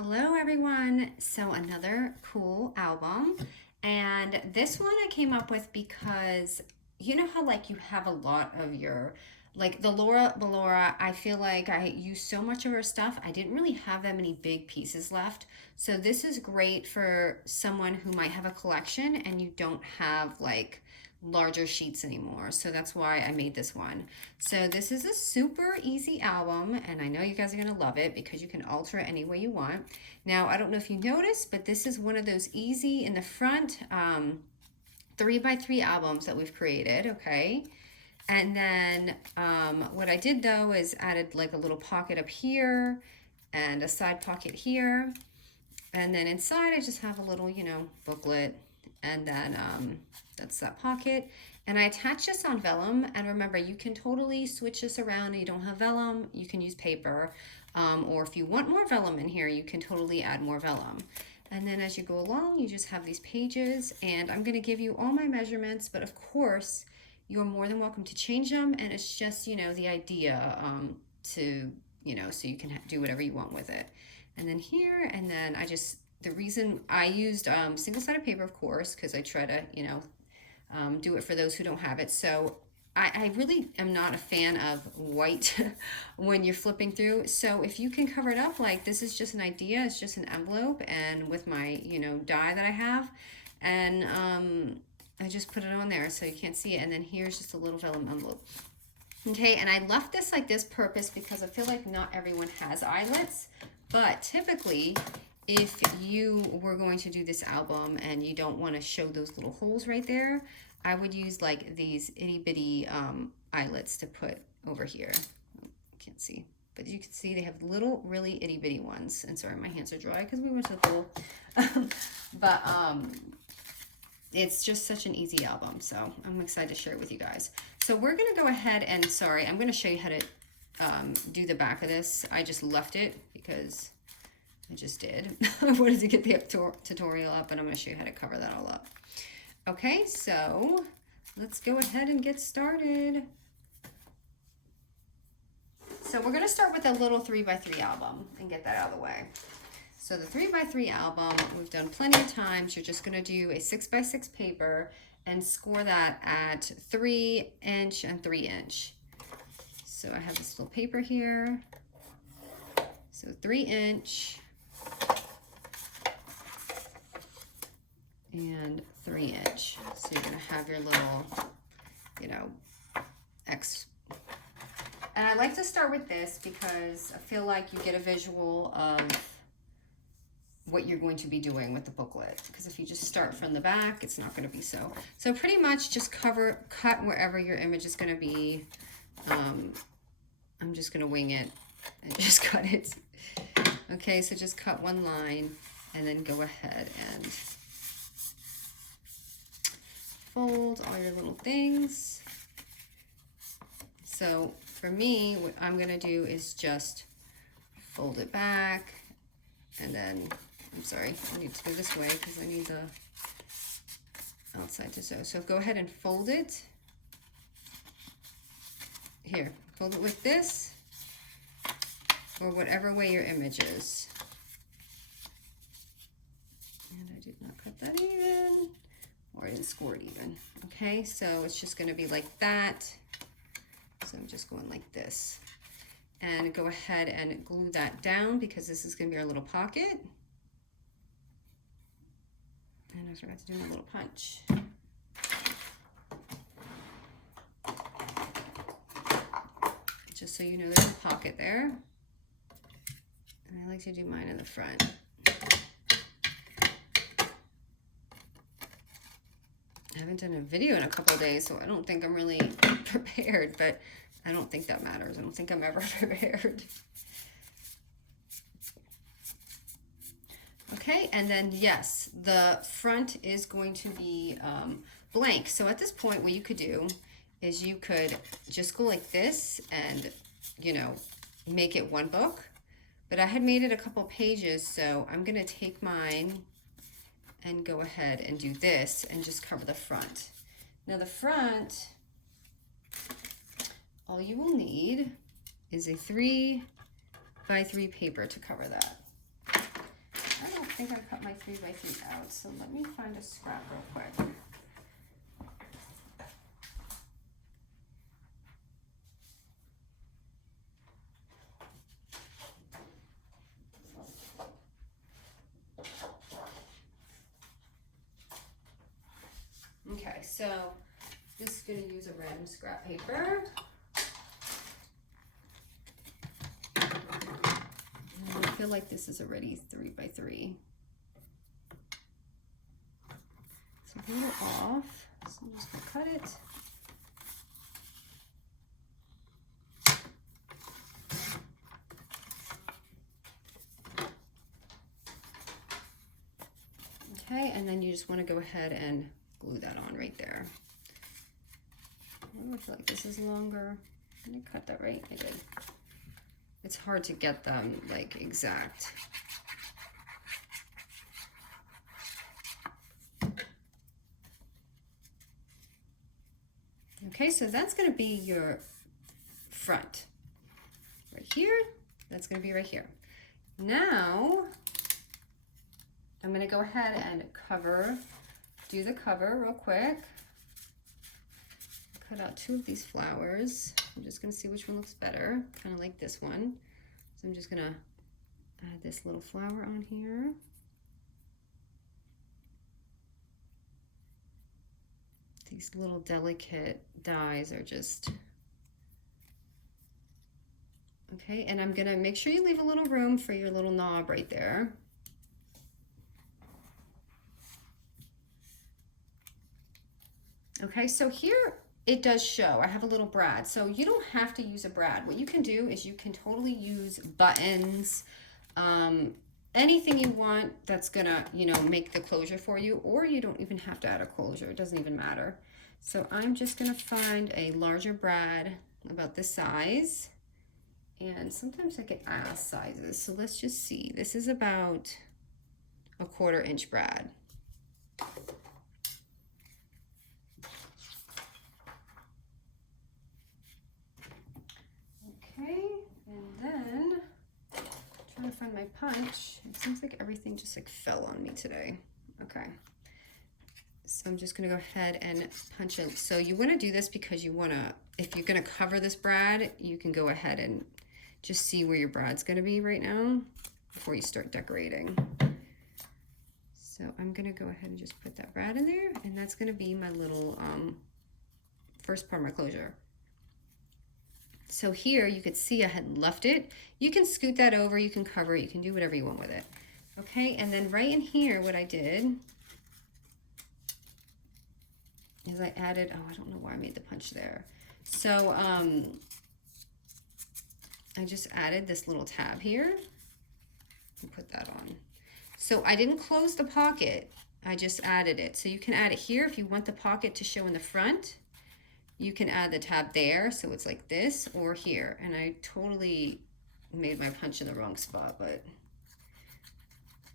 Hello everyone. So another cool album, and this one I came up with because you know how like you have a lot of your like the Laura Ballora, I feel like I used so much of her stuff. I didn't really have that many big pieces left. So this is great for someone who might have a collection and you don't have like larger sheets anymore. So that's why I made this one. So this is a super easy album, and I know you guys are going to love it because you can alter it any way you want. Now, I don't know if you noticed, but this is one of those easy in the front 3x3 albums that we've created, okay? And then what I did though is added like a little pocket up here and a side pocket here. And then inside I just have a little, booklet, and then that's that pocket. And I attach this on vellum, and remember, you can totally switch this around. You don't have vellum, you can use paper, or if you want more vellum in here, you can totally add more vellum. And then as you go along, you just have these pages, and I'm gonna give you all my measurements, but of course, you're more than welcome to change them, and it's just, the idea to, so you can do whatever you want with it. And then here, and then the reason I used single-sided paper, of course, because I try to, do it for those who don't have it. So I really am not a fan of white when you're flipping through. So if you can cover it up, like this is just an idea, it's just an envelope, and with my, die that I have, and I just put it on there so you can't see it. And then here's just a little vellum envelope. Okay, and I left this like this purpose because I feel like not everyone has eyelets, but typically if you were going to do this album and you don't want to show those little holes right there, I would use like these itty bitty eyelets to put over here. Oh, can't see, but you can see they have little really itty bitty ones. And sorry, my hands are dry because we went to the pool. But it's just such an easy album, so I'm excited to share it with you guys. So we're gonna go ahead and, sorry, I'm gonna show you how to do the back of this. I just left it because I just did. I wanted to get the tutorial up, and I'm gonna show you how to cover that all up. Okay, so let's go ahead and get started. So we're gonna start with a little 3x3 album and get that out of the way. So the 3x3 album, we've done plenty of times. You're just gonna do a 6x6 paper and score that at 3" and 3". So I have this little paper here. So 3" and 3". So you're gonna have your little, X. And I like to start with this because I feel like you get a visual of what you're going to be doing with the booklet, because if you just start from the back, it's not going to be so pretty much just cut wherever your image is going to be. I'm just going to wing it and just cut it. Okay, so just cut one line and then go ahead and fold all your little things. So for me, what I'm going to do is just fold it back, and then I'm sorry, I need to go this way because I need the outside to sew. So go ahead and fold it. Here, fold it like this, or whatever way your image is. And I did not cut that even, or I didn't score it even. Okay, so it's just going to be like that. So I'm just going like this. And go ahead and glue that down because this is going to be our little pocket. And I forgot to do my little punch. Just so you know, there's a pocket there. And I like to do mine in the front. I haven't done a video in a couple of days, so I don't think I'm really prepared, but I don't think that matters. I don't think I'm ever prepared. Okay, and then yes, the front is going to be blank. So at this point, what you could do is you could just go like this and, make it one book. But I had made it a couple pages, so I'm gonna take mine and go ahead and do this and just cover the front. Now the front, all you will need is a 3x3 paper to cover that. think I cut my 3x3 out, so let me find a scrap real quick. Okay, so just gonna use a random scrap paper. And I feel like this is already 3x3. So a little off, so I'm just gonna cut it. Okay, and then you just want to go ahead and glue that on right there. I feel like this is longer. Did I cut that right? I did. It's hard to get them like exact. Okay, so that's going to be your front. Right here, that's going to be right here. Now, I'm going to go ahead and do the cover real quick. Cut out 2 of these flowers. I'm just going to see which one looks better, kind of like this one. So I'm just going to add this little flower on here. These little delicate dies are just, okay, and I'm gonna make sure you leave a little room for your little knob right there. Okay, so here it does show, I have a little brad, so you don't have to use a brad. What you can do is you can totally use buttons, anything you want that's gonna, you know, make the closure for you, or you don't even have to add a closure, it doesn't even matter. So I'm just gonna find a larger brad about this size, and sometimes I can ask sizes, so let's just see. This is about a 1/4 inch brad. Okay, and then trying to find my punch. It seems like everything just like fell on me today. Okay, so I'm just gonna go ahead and punch it. So you wanna do this because you wanna, if you're gonna cover this brad, you can go ahead and just see where your brad's gonna be right now before you start decorating. So I'm gonna go ahead and just put that brad in there, and that's gonna be my little first part of my closure. So here you could see I had left it. You can scoot that over, you can cover it, you can do whatever you want with it. Okay, and then right in here what I did is I added, oh, I don't know why I made the punch there. So I just added this little tab here and put that on. So I didn't close the pocket, I just added it. So you can add it here if you want the pocket to show in the front. You can add the tab there, so it's like this, or here. And I totally made my punch in the wrong spot, but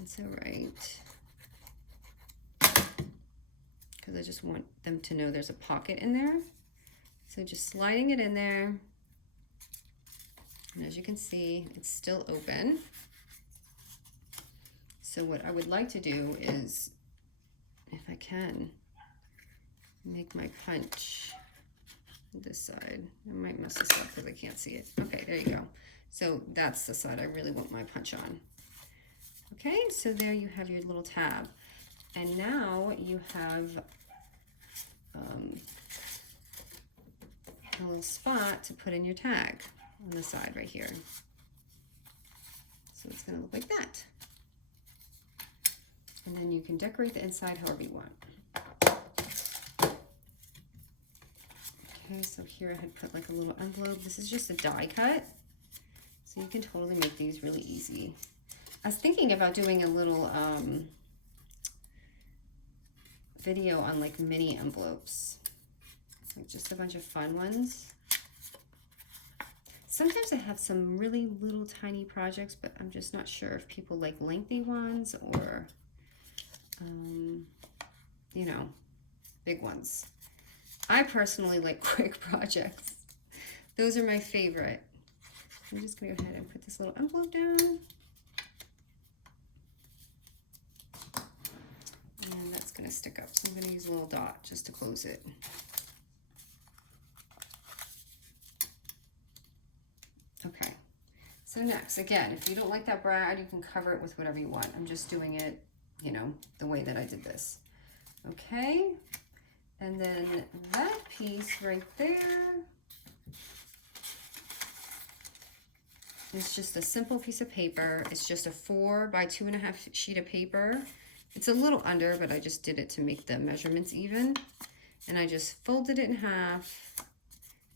it's all right. Because I just want them to know there's a pocket in there. So just sliding it in there. And as you can see, it's still open. So what I would like to do is, if I can, make my punch this side. I might mess this up because I can't see it. Okay, there you go. So that's the side I really want my punch on. Okay, so there you have your little tab. And now you have a little spot to put in your tag on the side right here. So it's going to look like that. And then you can decorate the inside however you want. Okay, so here I had put like a little envelope. This is just a die cut, so you can totally make these really easy. I was thinking about doing a little video on like mini envelopes, like just a bunch of fun ones. Sometimes I have some really little tiny projects, but I'm just not sure if people like lengthy ones or, you know, big ones. I personally like quick projects. Those are my favorite. I'm just gonna go ahead and put this little envelope down. stick up, so I'm going to use a little dot just to close it. Okay, so next, again, if you don't like that brad, you can cover it with whatever you want. I'm just doing it, you know, the way that I did this. Okay, and then that piece right there is just a simple piece of paper. It's just a 4 by 2.5 sheet of paper. It's a little under, but I just did it to make the measurements even. And I just folded it in half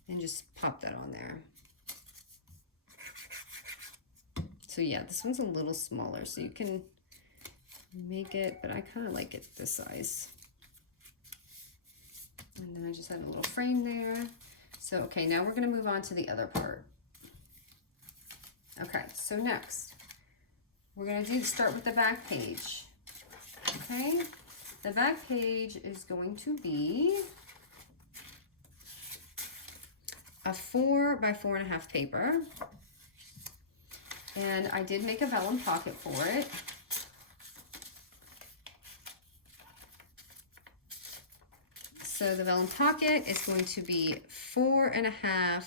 and just popped that on there. So yeah, this one's a little smaller, so you can make it, but I kind of like it this size. And then I just had a little frame there. So, okay, now we're gonna move on to the other part. Okay, so next, we're gonna start with the back page. Okay, the back page is going to be a 4 by 4.5 paper. And I did make a vellum pocket for it. So the vellum pocket is going to be 4.5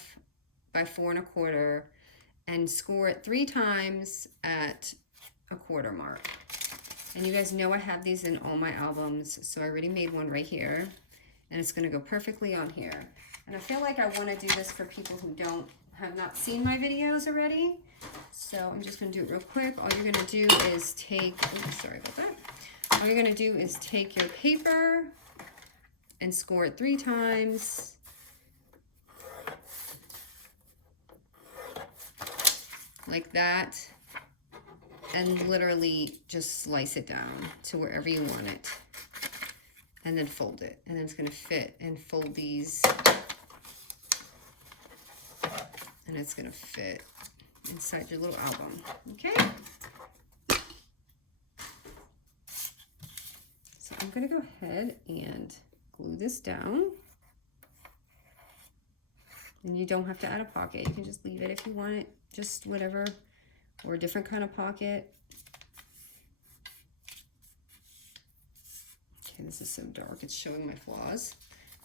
by 4.25 and score it 3 times at a quarter mark. And you guys know I have these in all my albums, so I already made one right here, and it's going to go perfectly on here. And I feel like I want to do this for people who have not seen my videos already, so I'm just going to do it real quick. All you're going to do is take, oops, sorry about that. All you're going to do is take your paper and score it 3 times. Like that. And literally just slice it down to wherever you want it. And then fold it. And then it's going to fit and fold these. And it's going to fit inside your little album. Okay? So I'm going to go ahead and glue this down. And you don't have to add a pocket. You can just leave it if you want it. Just whatever. Or a different kind of pocket. Okay, this is so dark, it's showing my flaws.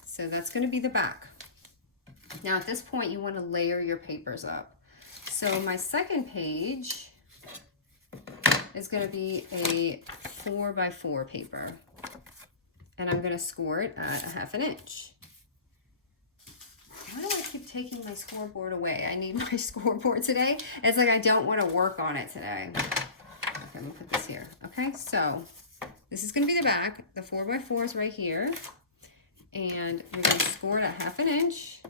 So that's going to be the back. Now at this point you want to layer your papers up. So my second page is going to be a 4 by 4 paper. And I'm going to score it at 1/2 inch. Why do I keep taking my scoreboard away? I need my scoreboard today. It's like I don't want to work on it today. Okay, I'm going to put this here. Okay, so this is going to be the back. The 4 by 4 is right here. And we're going to score it at 1/2 inch.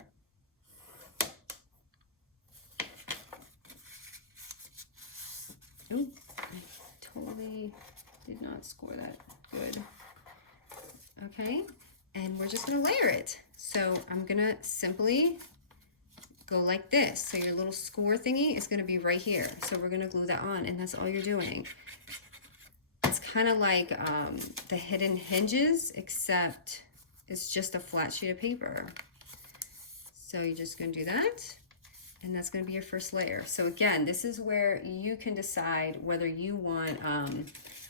Ooh, I totally did not score that good. Okay, and we're just going to layer it. So I'm going to simply go like this. So your little score thingy is going to be right here. So we're going to glue that on, and that's all you're doing. It's kind of like the hidden hinges, except it's just a flat sheet of paper. So you're just going to do that, and that's going to be your first layer. So again, this is where you can decide whether you want,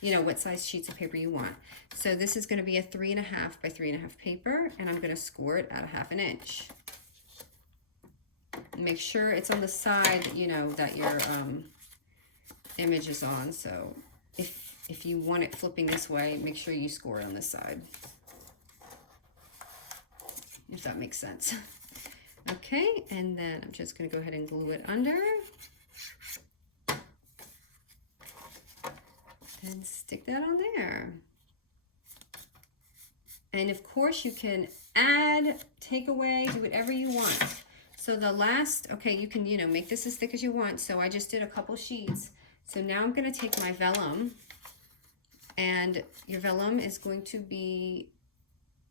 you know, what size sheets of paper you want. So this is going to be a 3.5 by 3.5 paper, and I'm going to score it at 1/2 inch. Make sure it's on the side, you know, that your image is on. So if you want it flipping this way, make sure you score it on this side. If that makes sense. Okay, and then I'm just going to go ahead and glue it under. And stick that on there. And of course you can add, take away, do whatever you want. So the last, okay, you can, you know, make this as thick as you want. So I just did a couple sheets. So now I'm going to take my vellum, and your vellum is going to be,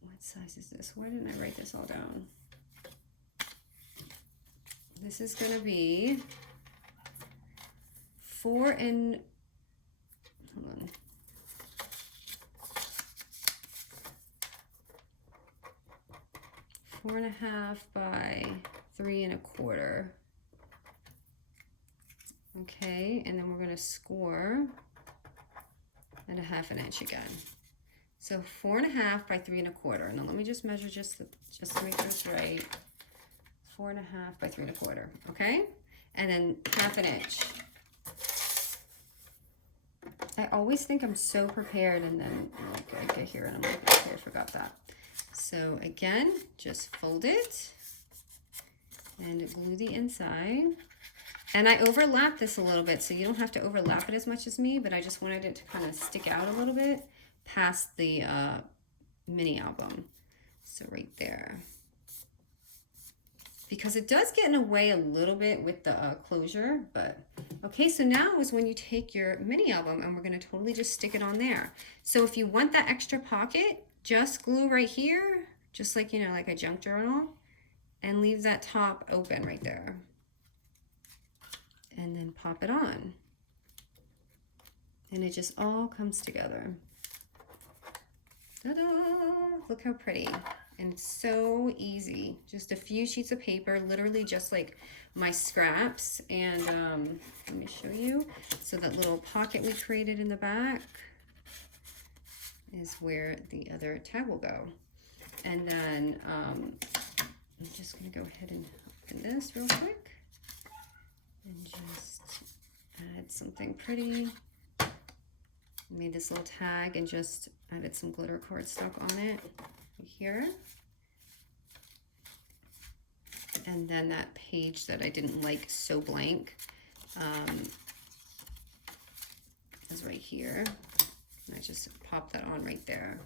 what size is this? Why didn't I write this all down? This is going to be 4 and, hold on. Four and a half by 3.25. Okay, and then we're going to score at 1/2 inch again. So 4.5 by 3.25. Now let me just measure just to make this right. 4.5 by 3.25. Okay, and then 1/2 inch. I always think I'm so prepared, and then I get here and I'm like, okay, I forgot that. So again, just fold it and glue the inside. And I overlap this a little bit, so you don't have to overlap it as much as me, but I just wanted it to kind of stick out a little bit past the mini album. So right there. Because it does get in the way a little bit with the closure, but okay, so now is when you take your mini album and we're gonna totally just stick it on there. So if you want that extra pocket, just glue right here, just like, you know, like a junk journal, and leave that top open right there. And then pop it on. And it just all comes together. Ta-da! Look how pretty. And it's so easy. Just a few sheets of paper, literally just like my scraps. And let me show you. So that little pocket we created in the back is where the other tag will go. And then I'm just gonna go ahead and open this real quick and just add something pretty. Made this little tag and just added some glitter cardstock on it here. And then that page that I didn't like so blank is right here. And I just pop that on right there.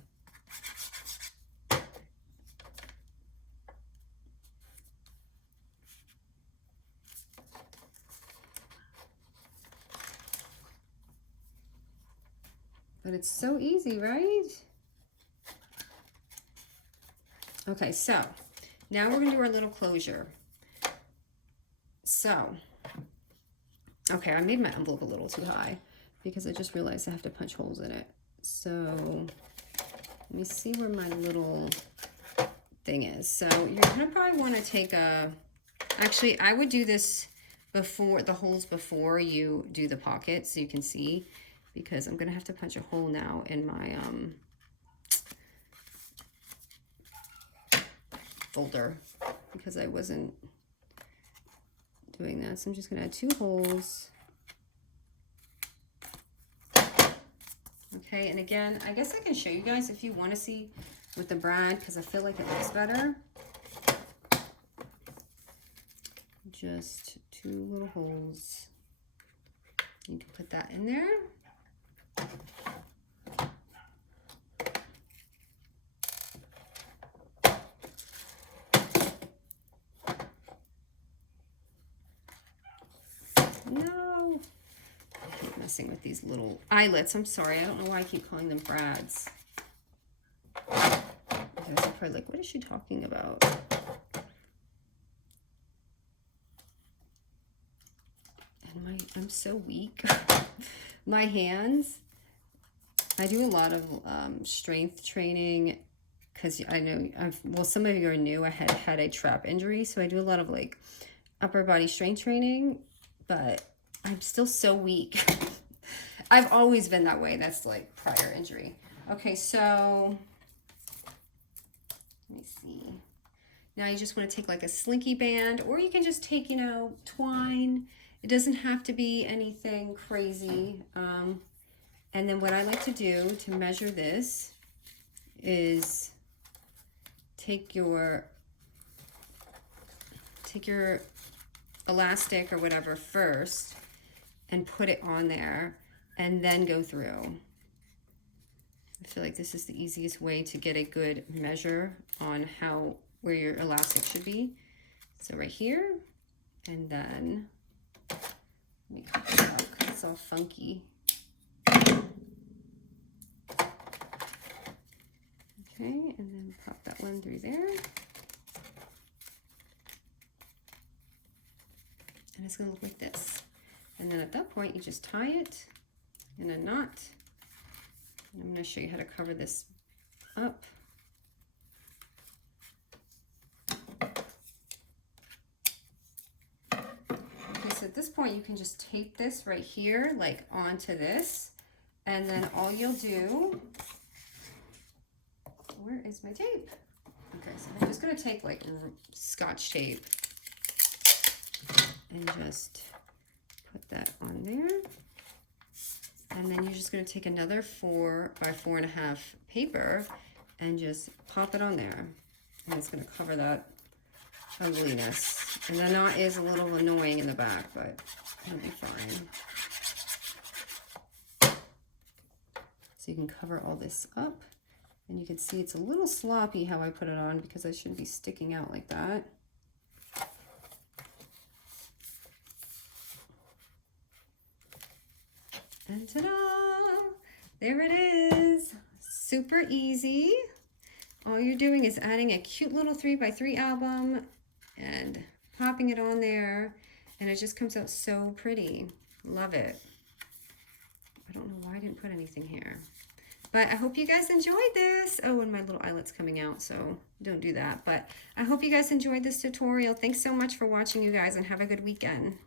But it's so easy, right? Okay, so now we're gonna do our little closure. So, okay, I made my envelope a little too high because I just realized I have to punch holes in it. So let me see where my little thing is. So you're gonna probably wanna take a, actually I would do this before, the holes before you do the pocket so you can see, because I'm gonna have to punch a hole now in my folder because I wasn't doing that. So I'm just gonna add 2 holes. Okay, and again, I guess I can show you guys if you want to see with the brad because I feel like it looks better. Just 2 little holes. You can put that in there. No, I keep messing with these little eyelets. I'm sorry, I don't know why I keep calling them brads. You guys are probably like, what is she talking about? And I'm so weak. My hands, I do a lot of strength training because I know well, some of you are new. I had a trap injury, so I do a lot of like upper body strength training, but I'm still so weak. I've always been that way. That's like prior injury. Okay, so let me see. Now you just want to take like a slinky band, or you can just take, you know, twine. It doesn't have to be anything crazy. And then what I like to do to measure this is take your elastic or whatever first and put it on there and then go through. I feel like this is the easiest way to get a good measure on where your elastic should be. So right here, and then let me cut this out because it's all funky. Okay, and then pop that one through there. And it's gonna look like this. And then at that point, you just tie it in a knot. And I'm gonna show you how to cover this up. Okay, so at this point, you can just tape this right here, like onto this. And then all you'll do where is my tape? Okay, so I'm just going to take like Scotch tape and just put that on there. And then you're just going to take another 4 by 4.5 paper and just pop it on there. And it's going to cover that ugliness. And the knot is a little annoying in the back, but it'll be fine. So you can cover all this up. And you can see it's a little sloppy how I put it on because I shouldn't be sticking out like that. And ta-da! There it is. Super easy. All you're doing is adding a cute little 3x3 album and popping it on there, and it just comes out so pretty. Love it. I don't know why I didn't put anything here. But I hope you guys enjoyed this. Oh, and my little eyelet's coming out, so don't do that. But I hope you guys enjoyed this tutorial. Thanks so much for watching, you guys, and have a good weekend.